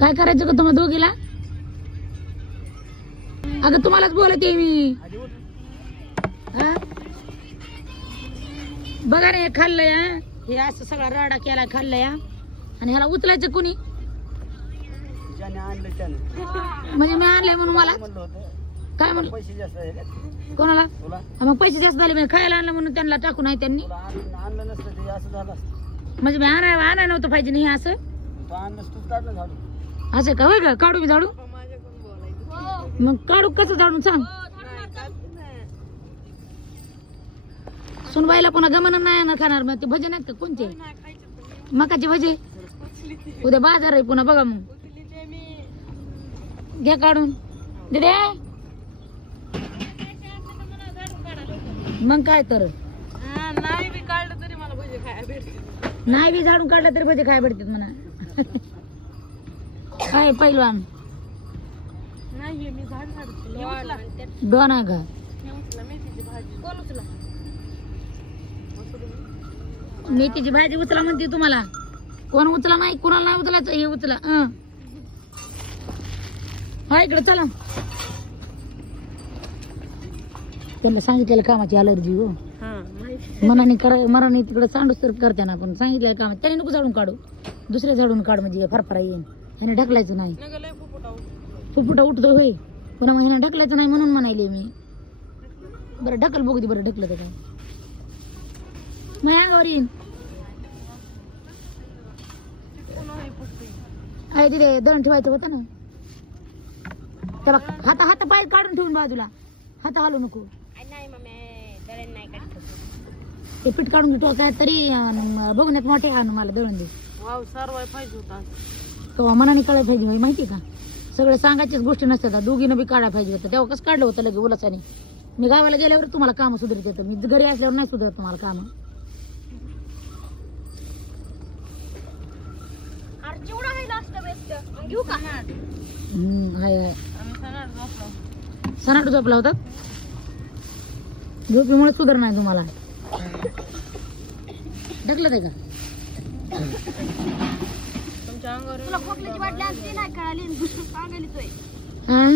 काय करायचं का तुम्हाला दोघीला? अगं तुम्हालाच बोलते मी. हा? बघा रे खाल्लंय हे असं सगळा राडा केला खाल्लंय आणि ह्याला उचलायचं कुणी? म्हणजे मी आणलंय म्हणून मला काय म्हणलं? कोणाला? मग पैसे जास्त झाले खायला आणलं म्हणून त्यांना टाकू नाही त्यांनी. म्हणजे मी आणाय नव्हतं पाहिजे नाही असं असं का? होय का? काढू मी झाडू? मग काढू कसं झाडून सांग? सुनबाईला पुन्हा जमाना नाही ना खाणार. मग ते भजे नाहीत का कोणते? मकाचे भजे. उद्या बाजार आहे पुन्हा बघा. मग घ्या काढून दिदे. मग काय तर नाही बी काढलं तरी मला भजे खायला भेटते. नाही बी झाडून काढलं तरी भजे खायला भेटतात म्हणा. काय पहिलवान नाही मी झाड झाड गण आहे का? मेथीची भाजी कोण उचला? मेथीची भाजी उचला म्हणते तुम्हाला. कोण उचला? नाही कोणाला नाही उचलायचं. हे उचला. हा इकडे चला. त्यांना सांगितलेलं कामाची अलर्जी हो. मनाने तिकडे सांडूस तर करते ना. पण सांगितलेलं काम त्याने नको झाडून काढू. दुसऱ्या झाडून काढ म्हणजे फरफरा येईन. ह्याने ढकलायचं नाही. फुफुटा उठतो होय. पुन्हा मग ह्याने ढकलायचं नाही म्हणून म्हणायले मी. बरं ढकल बघू दे. बरं ढकलं तर काय मग अंगावर येईन. आहे तिथे दळण ठेवायचं होतं ना. तर हाता पाय काढून ठेवून बाजूला. हात हलू नको. ते पीठ काढून घेतो काय तरी बघण्यात मोठे आणून मला दळण दे. पाहिजे होता तेव्हा मनाने काढायला पाहिजे माहिती का? सगळं सांगायच्याच गोष्टी नसतात. दोघीनं बी काढायला पाहिजे होतं. तेव्हा कसं काढलं होतं लगे उलसाने. मी गावाला गेल्यावर तुम्हाला काम सुधारित येतं. मी घरी असल्यावर नाही सुधारत तुम्हाला काम. सनाट झोपला होता. झोपीमुळे सुधार नाही तुम्हाला. ढकलत आहे का? तुमच्या अंगावर खोकल्याची बाटली आणते नाही कळाली. हा